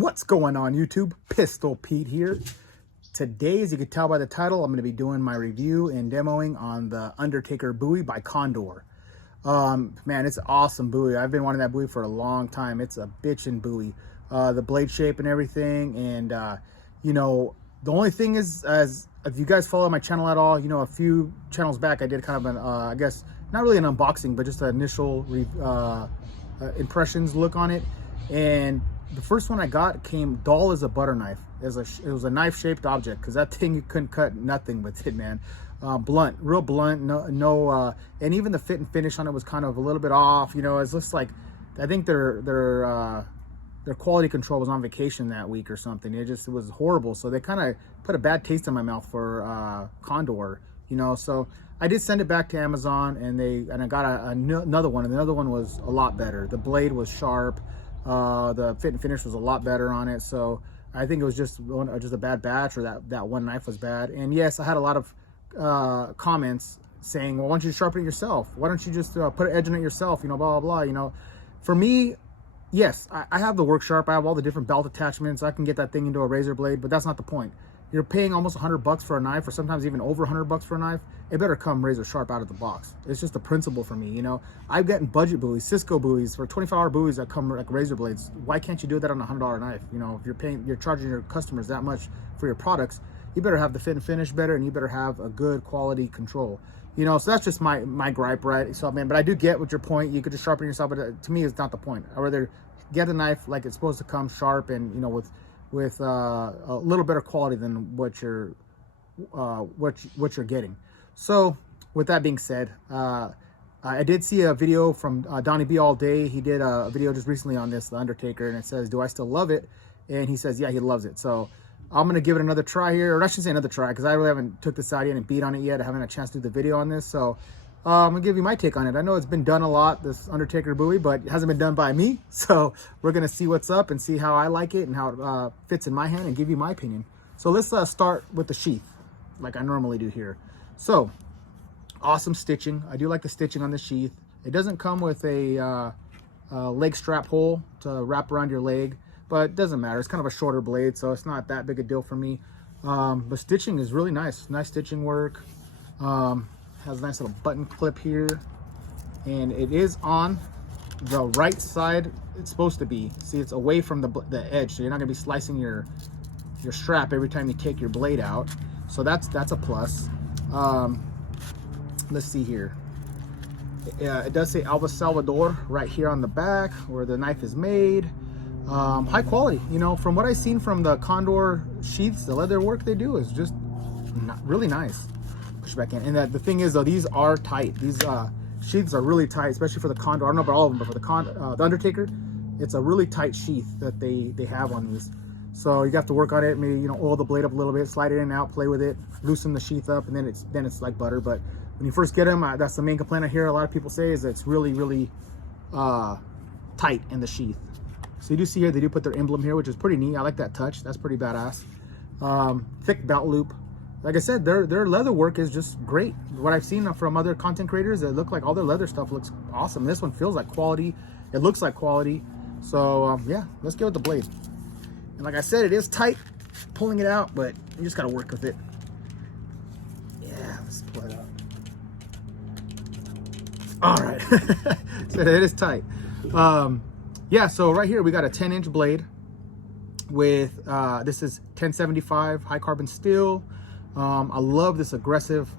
What's going on YouTube? Pistol Pete here. Today, as you can tell by the title, I'm going to be doing my review and demoing on the Undertaker Bowie by Condor. Man, it's an awesome buoy. I've been wanting that buoy for a long time. It's a bitchin' buoy. The blade shape and everything. And, you know, the only thing is, as if you guys follow my channel at all, you know, a few channels back, I did kind of an, I guess, not really an unboxing, but just an initial impressions look on it. And the first one I got came dull as a butter knife. It was a knife-shaped object, because that thing, you couldn't cut nothing with it, man. Blunt, real blunt. No, and even the fit and finish on it was kind of a little bit off. You know, it's just like, I think their quality control was on vacation that week or something. It was horrible. So they kind of put a bad taste in my mouth for Condor. You know, so I did send it back to Amazon, and I got another one, and the other one was a lot better. The blade was sharp. The fit and finish was a lot better on it. So I think it was just a bad batch, or that one knife was bad. And yes, I had a lot of comments saying, well, why don't you sharpen it yourself? Why don't you just put an edge in it yourself? You know, blah, blah, blah. You know, for me, yes, I have the work sharp. I have all the different belt attachments. I can get that thing into a razor blade, but that's not the point. You're paying almost $100 for a knife, or sometimes even over $100 for a knife. It better come razor sharp out of the box. It's just a principle for me, you know. I've gotten budget buoys, Cisco buoys, for $25 buoys that come like razor blades. Why can't you do that on a $100 knife? You know, if you're charging your customers that much for your products, you better have the fit and finish better, and you better have a good quality control. You know, so that's just my gripe, right? So, man, but I do get what your point. You could just sharpen yourself, but to me, it's not the point. I'd rather get a knife like it's supposed to come, sharp, and, you know, with a little better quality than what you're getting. So with that being said, I did see a video from Donnie B All Day. He did a video just recently on this, the Undertaker, and it says, do I still love it? And he says, yeah, he loves it. So I'm gonna give it another try here, or I should say another try, because I really haven't took this out yet and beat on it yet. I haven't had a chance to do the video on this. So I'm gonna give you my take on it. I know it's been done a lot, this Undertaker buoy, but it hasn't been done by me. So we're gonna see what's up and see how I like it and how it fits in my hand, and give you my opinion. So let's start with the sheath, like I normally do here. So awesome stitching. I do like the stitching on the sheath. It doesn't come with a leg strap hole to wrap around your leg, but it doesn't matter. It's kind of a shorter blade, so it's not that big a deal for me. But stitching is really nice. Nice stitching work. Has a nice little button clip here, and it is on the right side. It's supposed to be. See, it's away from the edge, so you're not gonna be slicing your strap every time you take your blade out. So that's a plus. Let's see here. It does say El Salvador right here on the back where the knife is made. High quality, you know, from what I've seen from the Condor sheaths, the leather work they do is just really nice. Push back in. And the thing is, though, these are tight. These sheaths are really tight, especially for the Condor. I don't know about all of them, but for the Undertaker, it's a really tight sheath that they have on these. So you have to work on it. Maybe, you know, oil the blade up a little bit, slide it in and out, play with it, loosen the sheath up, and then it's like butter. But when you first get them, that's the main complaint I hear a lot of people say, is that it's really tight in the sheath. So you do see here, they do put their emblem here, which is pretty neat. I like that touch. That's pretty badass. Thick belt loop. Like I said, their leather work is just great. What I've seen from other content creators, that look like all their leather stuff looks awesome. This one feels like quality. It looks like quality. So yeah, let's get with the blade. And like I said, it is tight pulling it out, but you just gotta work with it. Yeah, let's pull it out. All right, so it is tight. Yeah, so right here we got a 10-inch blade with this is 1075 high carbon steel. I love this aggressive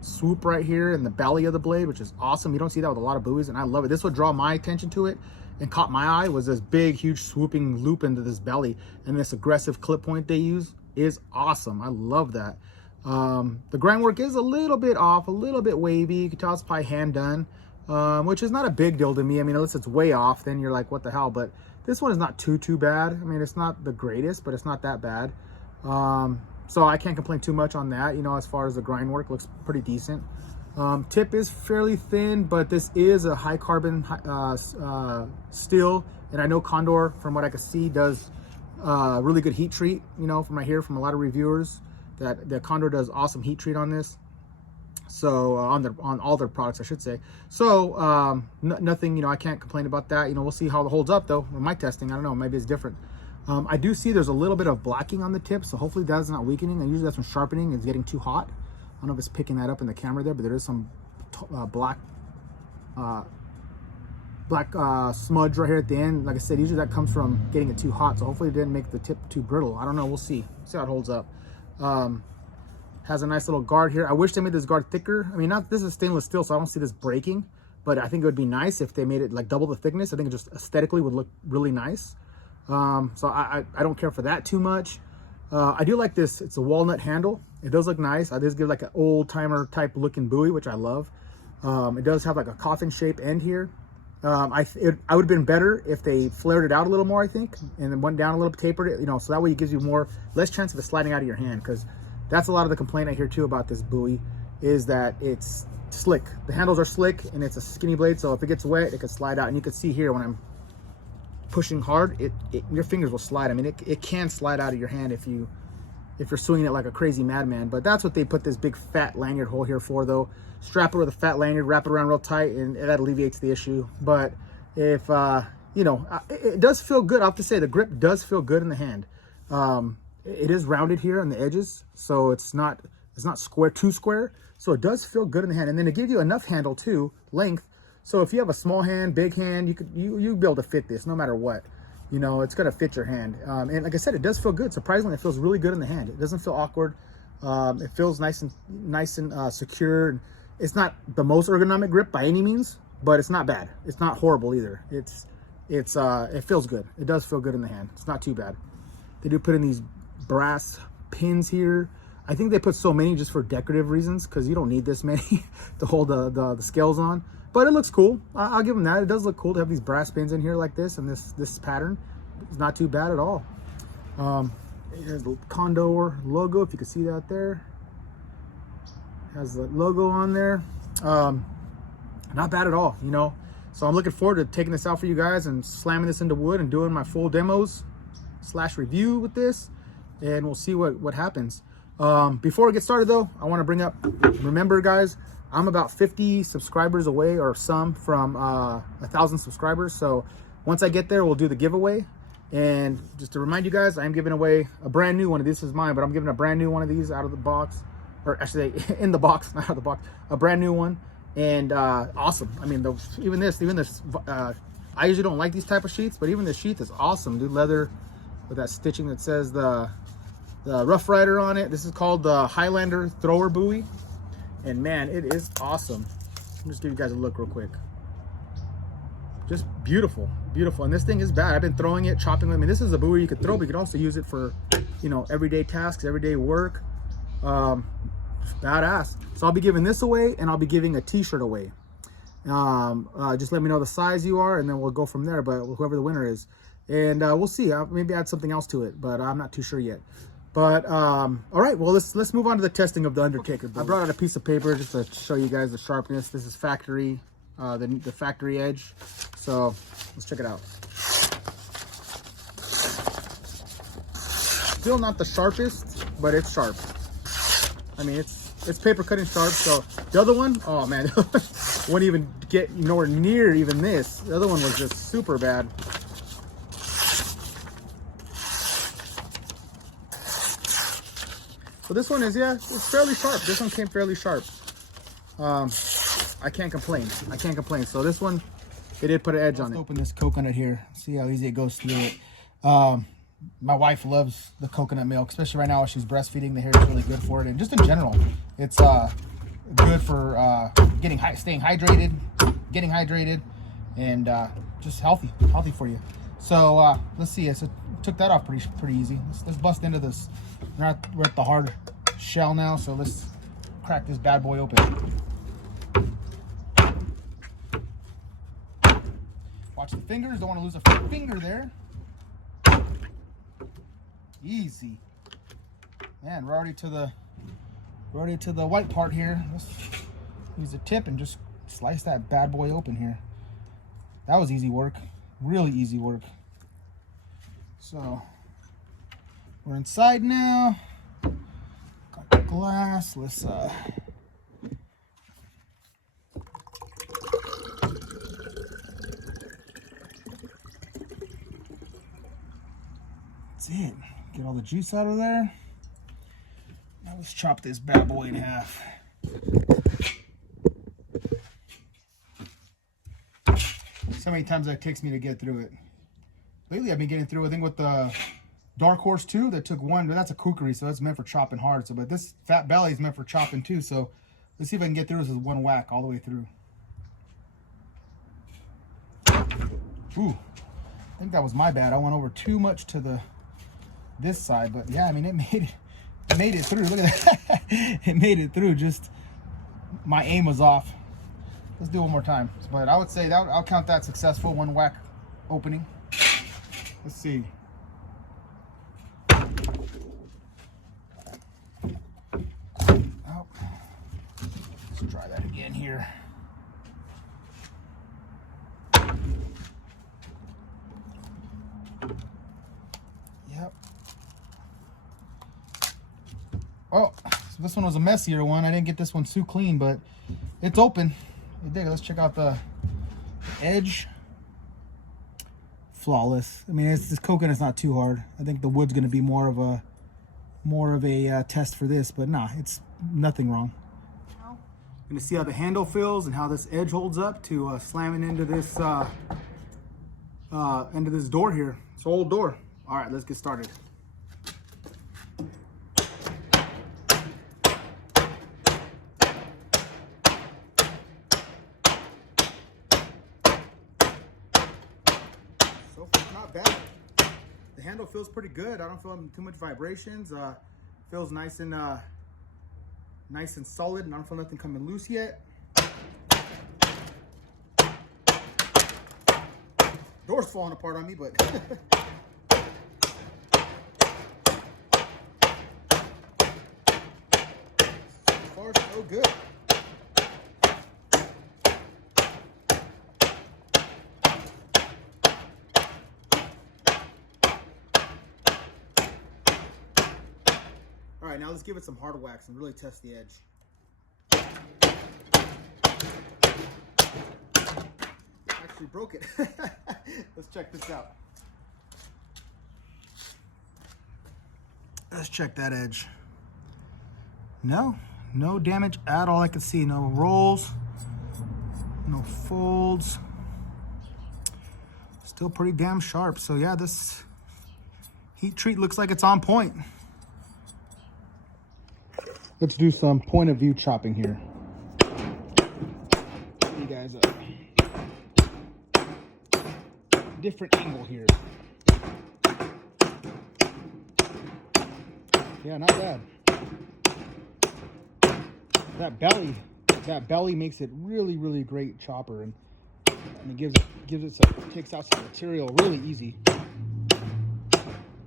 swoop right here in the belly of the blade, which is awesome. You don't see that with a lot of buoys, and I love it. This would draw my attention to it and caught my eye, was this big, huge swooping loop into this belly, and this aggressive clip point they use is awesome. I love that. The grind work is a little bit off, a little bit wavy. You can tell it's probably hand done, which is not a big deal to me. I mean, unless it's way off, then you're like, what the hell? But this one is not too bad. I mean, it's not the greatest, but it's not that bad. So I can't complain too much on that. You know, as far as the grind work, looks pretty decent. Tip is fairly thin, but this is a high carbon steel, and I know Condor, from what I can see, does really good heat treat. You know, from I hear from a lot of reviewers that the Condor does awesome heat treat on this. So on all their products, I should say. So nothing, you know, I can't complain about that. You know, we'll see how it holds up though with my testing. I don't know, maybe it's different. I do see there's a little bit of blacking on the tip, so hopefully that's not weakening. And usually that's when sharpening is getting too hot. I don't know if it's picking that up in the camera there, but there is some black smudge right here at the end. Like I said, usually that comes from getting it too hot, so hopefully it didn't make the tip too brittle. I don't know, we'll see how it holds up. Has a nice little guard here. I wish they made this guard thicker. I mean, this is stainless steel, so I don't see this breaking, but I think it would be nice if they made it like double the thickness. I think it just aesthetically would look really nice. So I don't care for that too much. I do like this. It's a walnut handle. It does look nice. I just give like an old timer type looking buoy, which I love. It does have like a coffin shape end here. I would have been better if they flared it out a little more, I think, and then went down a little, tapered it, you know, so that way it gives you less chance of it sliding out of your hand, because that's a lot of the complaint I hear too about this buoy, is that it's slick. The handles are slick and it's a skinny blade, so if it gets wet, it could slide out. And you can see here when I'm pushing hard, your fingers will slide. I mean, it can slide out of your hand if you're swinging it like a crazy madman. But that's what they put this big fat lanyard hole here for, though. Strap it with a fat lanyard, wrap it around real tight, and that alleviates the issue. But if you know, it does feel good. I have to say the grip does feel good in the hand. It is rounded here on the edges, so it's not too square, so it does feel good in the hand. And then to give you enough handle too, length, so if you have a small hand, big hand, you'll be able to fit this no matter what. You know, it's gonna fit your hand. And like I said, it does feel good. Surprisingly, it feels really good in the hand. It doesn't feel awkward. It feels nice and secure. It's not the most ergonomic grip by any means, but it's not bad. It's not horrible either. It feels good. It does feel good in the hand. It's not too bad. They do put in these brass pins here. I think they put so many just for decorative reasons, because you don't need this many to hold the scales on. But it looks cool. I'll give them that. It does look cool to have these brass pins in here like this, and this pattern. It's not too bad at all. Here's the Condor logo, if you can see that there. Has the logo on there. Not bad at all, you know. So I'm looking forward to taking this out for you guys and slamming this into wood and doing my full demos / review with this, and we'll see what happens. Before we get started though, I want to bring up, remember guys, I'm about 50 subscribers away, or some, from 1,000 subscribers. So once I get there, we'll do the giveaway. And just to remind you guys, I am giving away a brand new one. This is mine, but I'm giving a brand new one of these out of the box, or actually in the box, not out of the box, a brand new one. And awesome. I mean, even this, I usually don't like these type of sheaths, but even this sheath is awesome, dude. Leather with that stitching that says the Rough Rider on it. This is called the Highlander Thrower Buoy, and man, it is awesome. I'll just give you guys a look real quick. Just beautiful, beautiful. And this thing is bad. I've been throwing it, chopping it. I mean, this is a buoy you could throw, but you could also use it for, you know, everyday tasks, everyday work. Badass. So I'll be giving this away, and I'll be giving a t-shirt away. Just let me know the size you are, and then we'll go from there. But whoever the winner is, and we'll see. I'll maybe add something else to it, but I'm not too sure yet. But all right, well, let's move on to the testing of the Undertaker. I brought out a piece of paper just to show you guys the sharpness. This is factory, the factory edge. So let's check it out. Still not the sharpest, but it's sharp. I mean, it's paper cutting sharp. So the other one, oh man, wouldn't even get nowhere near even this. The other one was just super bad. So this one is, yeah, it's fairly sharp. This one came fairly sharp. I can't complain. I can't complain. So this one, they did put an edge on it. Let's open this coconut here. See how easy it goes through it. My wife loves the coconut milk, especially right now while she's breastfeeding. The hair is really good for it, and just in general, it's good for staying hydrated, getting hydrated, and just healthy for you. So let's see. So took that off pretty easy. Let's bust into this. We're at the hard shell now, so let's crack this bad boy open. Watch the fingers. Don't want to lose a finger there. Easy. Man, we're already to the white part here. Let's use a tip and just slice that bad boy open here. That was easy work. Really easy work. So we're inside now. Got the glass. Let's it. Get all the juice out of there. Now let's chop this bad boy in half. So many times that takes me to get through it. Lately I've been getting through, I think with the Dark Horse 2, that took one, but that's a kukri, so that's meant for chopping hard. So, but this Fat Belly is meant for chopping too, so let's see if I can get through this with one whack all the way through. Ooh, I think that was my bad. I went over too much to this side, but yeah, I mean, it made it through. Look at that. It made it through, just my aim was off. Let's do it one more time. But I would say that I'll count that successful, one whack opening. Let's see. Oh, let's try that again here. Yep. Oh, so this one was a messier one. I didn't get this one too clean, but it's open. Let's check out the edge. Flawless. I mean, this coconut's not too hard. I think the wood's going to be more of a test for this, but nah, it's nothing wrong. I'm going to see how the handle feels and how this edge holds up to slamming into this door here. It's an old door. All right, let's get started. So far, not bad. The handle feels pretty good. I don't feel too much vibrations. Feels nice and solid, and I don't feel nothing coming loose yet. Door's falling apart on me, but so far so good. All right, now let's give it some hard wax and really test the edge. Actually broke it. Let's check this out. Let's check that edge. No damage at all. I can see no rolls, no folds. Still pretty damn sharp. So yeah, this heat treat looks like it's on point. Let's do some point of view chopping here. Get you guys a different angle here. Yeah, not bad. That belly makes it really great chopper, and it takes out some material really easy. You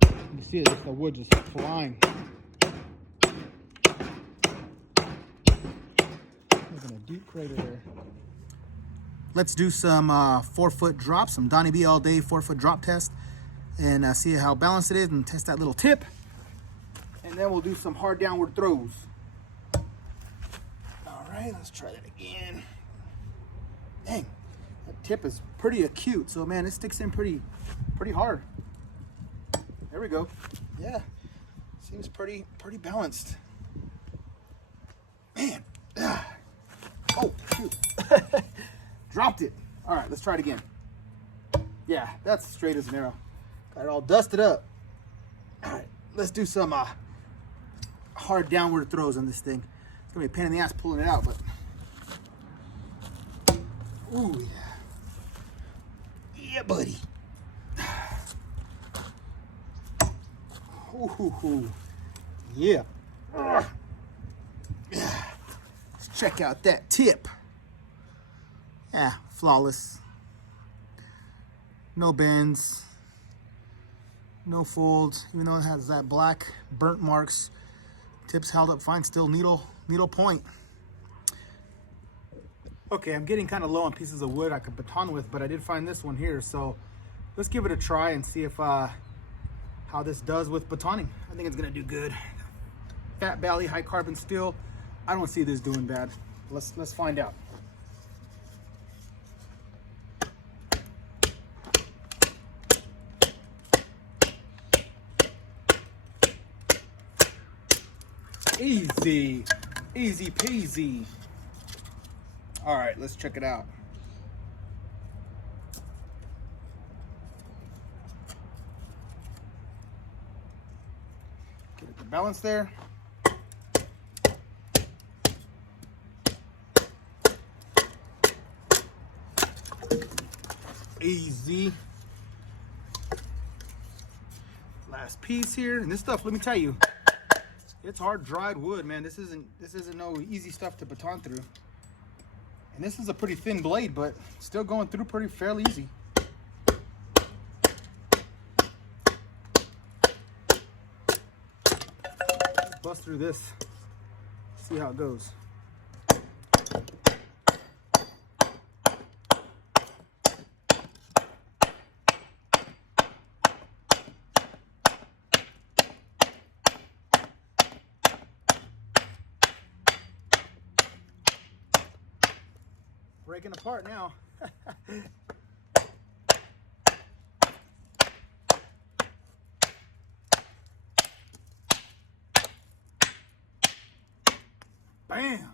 can see it, just the wood just flying. A deep crater there. Let's do some 4-foot drops, some Donnie B all day 4-foot drop test, and see how balanced it is, and test that little tip, and then we'll do some hard downward throws. All right, let's try that again. Dang, that tip is pretty acute, so man, it sticks in pretty hard. There we go. Yeah, seems pretty balanced. Man. Oh, shoot. Dropped it. All right, let's try it again. Yeah, that's straight as an arrow. Got it all dusted up. All right, let's do some hard downward throws on this thing. It's going to be a pain in the ass pulling it out, but... Ooh, yeah. Yeah, buddy. Ooh, yeah. Check out that tip. Yeah, flawless. No bends, no folds, even though it has that black burnt marks. Tips held up fine, still needle point. Okay, I'm getting kind of low on pieces of wood I could baton with, but I did find this one here, so let's give it a try and see if how this does with batoning. I think it's gonna do good. Fat Belly, high carbon steel. I don't see this doing bad. Let's find out. Easy. Easy peasy. All right, let's check it out. Get the balance there. Easy. Last piece here, and this stuff, let me tell you, it's hard dried wood, man. This isn't no easy stuff to baton through. And this is a pretty thin blade, but still going through pretty fairly easy. Bust through this, see how it goes. Breaking apart now. Bam!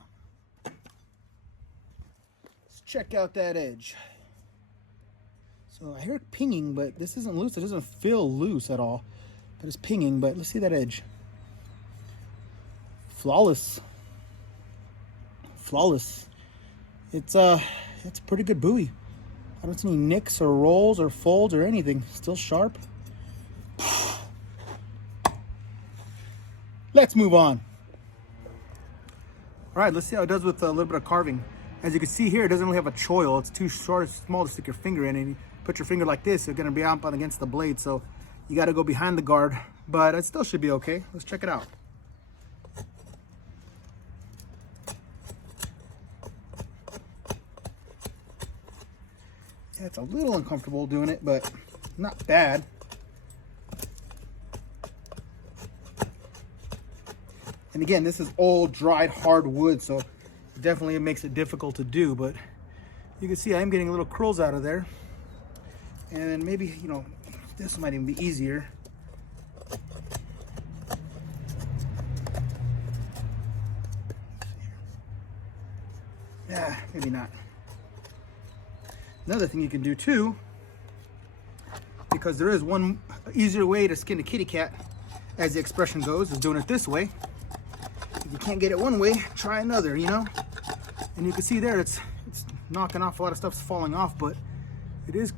Let's check out that edge. So I hear it pinging, but this isn't loose. It doesn't feel loose at all. But it's pinging, but let's see that edge. Flawless. Flawless. It's a pretty good Bowie. I don't see any nicks or rolls or folds or anything. Still sharp. Let's move on. All right, let's see how it does with a little bit of carving. As you can see here, it doesn't really have a choil. It's too short, small to stick your finger in. And you put your finger like this, you're gonna be up against the blade. So you gotta go behind the guard, but it still should be okay. Let's check it out. Yeah, it's a little uncomfortable doing it, but not bad. And again, this is old, dried, hard wood, so definitely it makes it difficult to do, but you can see I am getting little curls out of there. And then maybe, you know, this might even be easier. Yeah, maybe not. Another thing you can do too, because there is one easier way to skin a kitty cat, as the expression goes, is doing it this way. If you can't get it one way, try another, you know? And you can see there, it's knocking off a lot of stuff's falling off, but it is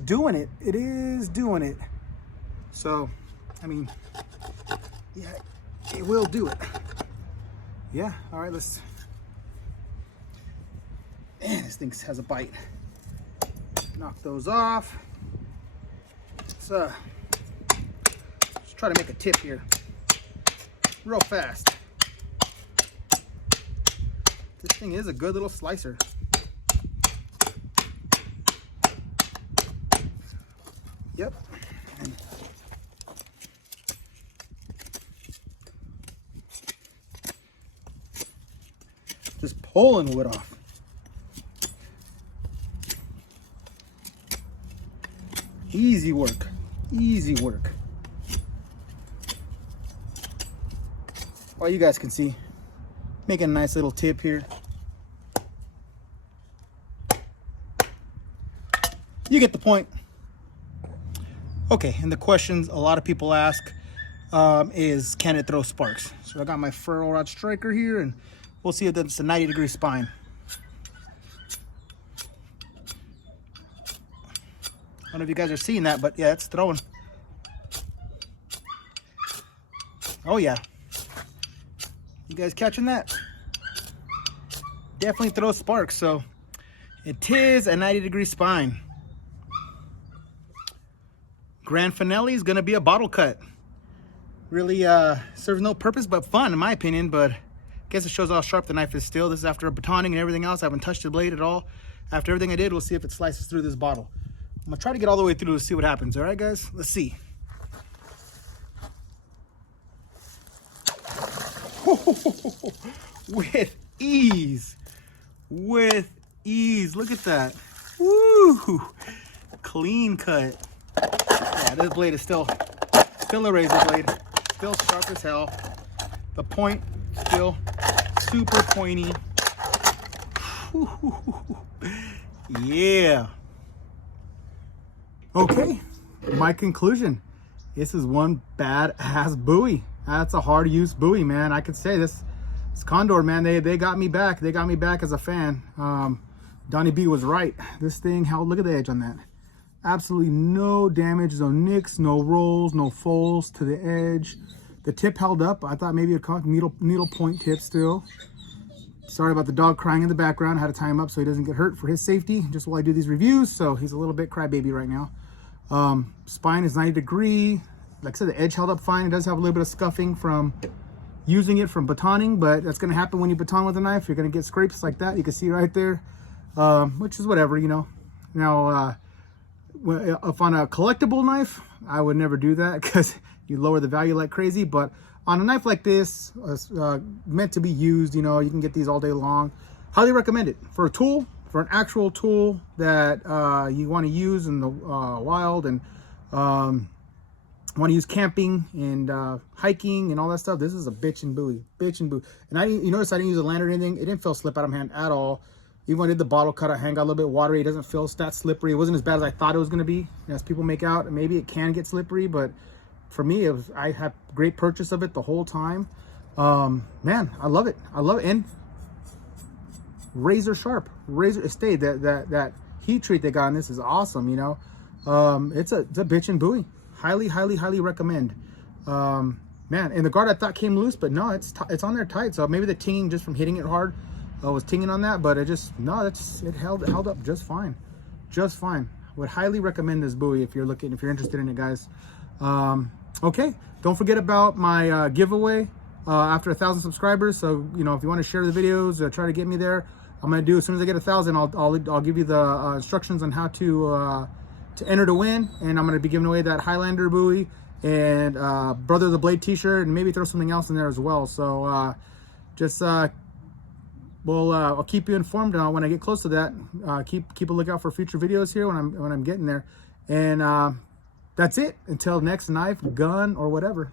doing it. It is doing it. So, I mean, yeah, it will do it. Yeah, all right, let's, man, this thing has a bite. Knock those off. Let's try to make a tip here real fast. This thing is a good little slicer. Yep. And just pulling wood off. Easy work, easy work. Well, you guys can see, making a nice little tip here. You get the point. Okay, and the questions a lot of people ask is, can it throw sparks? So I got my ferrule rod striker here, and we'll see if that's a 90-degree spine. I don't know if you guys are seeing that, but yeah, it's throwing. Oh yeah. You guys catching that? Definitely throws sparks, so it is a 90-degree spine. Grand finale is gonna be a bottle cut. Really serves no purpose but fun, in my opinion, but I guess it shows how sharp the knife is still. This is after batoning and everything else. I haven't touched the blade at all. After everything I did, we'll see if it slices through this bottle. I'm gonna try to get all the way through to see what happens. All right, guys, let's see. With ease, with ease. Look at that. Woo! Clean cut. Yeah, this blade is still a razor blade, still sharp as hell. The point still super pointy. Yeah. Okay, my conclusion. This is one badass buoy. That's a hard use buoy, man. I could say this Condor, man, they got me back. They got me back as a fan. Donnie B was right. This thing held, look at the edge on that. Absolutely no damage, no nicks, no rolls, no folds to the edge. The tip held up. I thought maybe it caught needle point tip still. Sorry about the dog crying in the background. I had to tie him up so he doesn't get hurt for his safety, just while I do these reviews. So he's a little bit crybaby right now. Spine is 90 degree. Like I said, the edge held up fine. It does have a little bit of scuffing from using it from batoning, but that's going to happen when you baton with a knife. You're going to get scrapes like that. You can see right there, which is whatever, you know. Now, if on a collectible knife, I would never do that because you lower the value like crazy. But on a knife like this, meant to be used, you know, you can get these all day long. Highly recommend it for a tool, for an actual tool that you want to use in the wild and want to use camping and hiking and all that stuff. This is a bitchin' buoy, And you notice I didn't use a lantern or anything. It didn't feel slip out of my hand at all. Even when I did the bottle cut, I got a little bit watery. It doesn't feel that slippery. It wasn't as bad as I thought it was going to be. As people make out, maybe it can get slippery, but for me, I had great purchase of it the whole time. Man, I love it. And razor sharp, razor stayed. That heat treat they got on this is awesome. You know, it's a bitchin' buoy. Highly recommend. Man, and the guard I thought came loose, but no, it's on there tight. So maybe the tinging just from hitting it hard was tinging on that, but it held up just fine. Would highly recommend this buoy if you're interested in it, guys. Okay, don't forget about my giveaway after 1,000 subscribers. So you know, if you want to share the videos, try to get me there. I'm gonna do as soon as I get 1,000. I'll give you the instructions on how to enter to win, and I'm gonna be giving away that Highlander buoy and Brother of the Blade t-shirt, and maybe throw something else in there as well. So I'll keep you informed when I get close to that. Keep a lookout for future videos here when I'm getting there. And that's it until next knife, gun, or whatever.